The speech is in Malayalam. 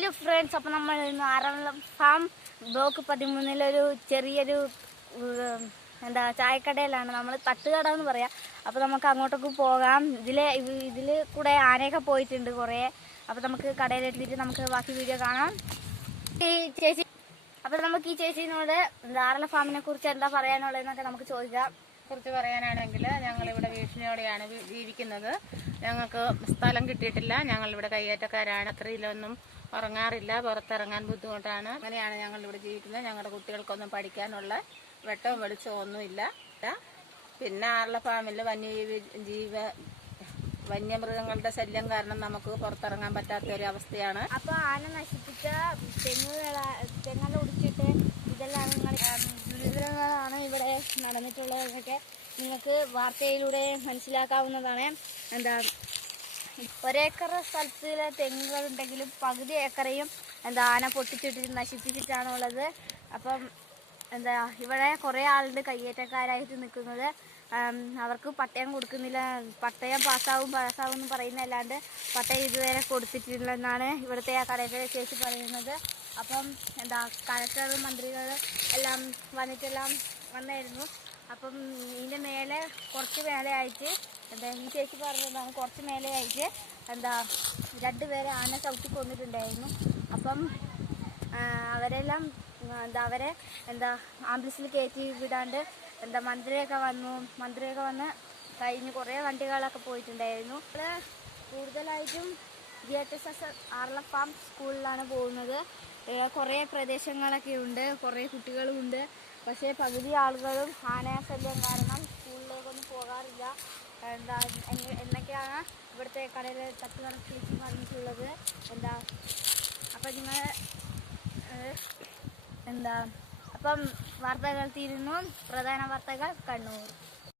ഹലോ ഫ്രണ്ട്സ്, അപ്പോൾ നമ്മൾ ഇന്ന് ആറന്മുള ഫാം ബ്ലോക്ക് 13 ചെറിയൊരു ചായക്കടയിലാണ്. നമ്മൾ തട്ടുകട എന്ന് പറയാം. അപ്പോൾ നമുക്ക് അങ്ങോട്ടേക്ക് പോകാം. ഇതിൽ കൂടെ ആനയൊക്കെ പോയിട്ടുണ്ട് കുറേ. അപ്പോൾ നമുക്ക് കടയിലെത്തിയിട്ട് നമുക്ക് ബാക്കി വീഡിയോ കാണാം. ഈ ചേച്ചി, അപ്പോൾ നമുക്ക് ഈ ചേച്ചിനോട് ആറന്മുള ഫാമിനെ കുറിച്ച് എന്താ പറയാനുള്ളതെന്നൊക്കെ നമുക്ക് ചോദിക്കാം. കുറിച്ച് പറയാനാണെങ്കിൽ ഞങ്ങളിവിടെ വീട്ടിലോടെയാണ് ജീവിക്കുന്നത്. ഞങ്ങൾക്ക് സ്ഥലം കിട്ടിയിട്ടില്ല. ഞങ്ങളിവിടെ കയ്യേറ്റക്കാരാണ്. അത്രയിലൊന്നും ഉറങ്ങാറില്ല. പുറത്തിറങ്ങാൻ ബുദ്ധിമുട്ടാണ്. അങ്ങനെയാണ് ഞങ്ങളിവിടെ ജീവിക്കുന്നത്. ഞങ്ങളുടെ കുട്ടികൾക്കൊന്നും പഠിക്കാനുള്ള വെട്ടവും വെളിച്ചവും ഒന്നുമില്ല. പിന്നെ ആറന്മുള ഫാമിൽ വന്യമൃഗങ്ങളുടെ ശല്യം കാരണം നമുക്ക് പുറത്തിറങ്ങാൻ പറ്റാത്ത ഒരു അവസ്ഥയാണ്. അപ്പോൾ ആന നശിപ്പിച്ച തെങ്ങെല്ലാം ഒടിച്ചിട്ട് ഇതെല്ലാം ദുരിതങ്ങളാണ് ഇവിടെ നടന്നിട്ടുള്ളതെന്നൊക്കെ നിങ്ങൾക്ക് വാർത്തയിലൂടെ മനസ്സിലാക്കാവുന്നതാണ്. ഒരേക്കർ സ്ഥലത്തിലെ തെങ്ങുകളുണ്ടെങ്കിലും പകുതി ഏക്കറയും ആന പൊട്ടിച്ചിട്ട് നശിപ്പിച്ചിട്ടാണുള്ളത്. അപ്പം ഇവിടെ കുറേ ആളുണ്ട് കയ്യേറ്റക്കാരായിട്ട് നിൽക്കുന്നത്. അവർക്ക് പട്ടയം കൊടുക്കുന്നില്ല. പട്ടയം പാസ്സാവും എന്ന് പറയുന്നതല്ലാണ്ട് പട്ടയം ഇതുവരെ കൊടുത്തിട്ടില്ലെന്നാണ് ഇവിടുത്തെ ആ കടയിലെ ചേച്ചി പറയുന്നത്. അപ്പം കളക്ടർ മന്ത്രികൾ എല്ലാം വന്നായിരുന്നു. അപ്പം ഇതിൻ്റെ മേലെ കുറച്ച് മേലെയായിട്ട് ഈ ചേച്ചി പറഞ്ഞതാണ്, കുറച്ച് മേലെയായിട്ട് 2 പേരെ ആന ചവിട്ടി കൊന്നിട്ടുണ്ടായിരുന്നു. അപ്പം അവരെല്ലാം അവരെ ആംബുലൻസിൽ കയറ്റി വിടാണ്ട് മന്ത്രിയൊക്കെ വന്ന് കഴിഞ്ഞ് കുറേ വണ്ടികളൊക്കെ പോയിട്ടുണ്ടായിരുന്നു. കൂടുതലായിട്ടും GHSS ആറന്മുള ഫാം സ്കൂളിലാണ് പോകുന്നത്. കുറേ പ്രദേശങ്ങളൊക്കെ ഉണ്ട്, കുറേ കുട്ടികളുമുണ്ട്. പക്ഷേ പകുതി ആളുകളും ആനശല്യം കാരണം സ്കൂളിലേക്കൊന്നും പോകാറില്ല എന്നൊക്കെയാണ് ഇവിടുത്തെ കടയിലെ തട്ടുകട ചേച്ചി പറഞ്ഞിട്ടുള്ളത്. അപ്പം നിങ്ങൾ അപ്പം വാർത്തകൾ തീരുന്നു. പ്രധാന വാർത്തകൾ കണ്ണൂർ.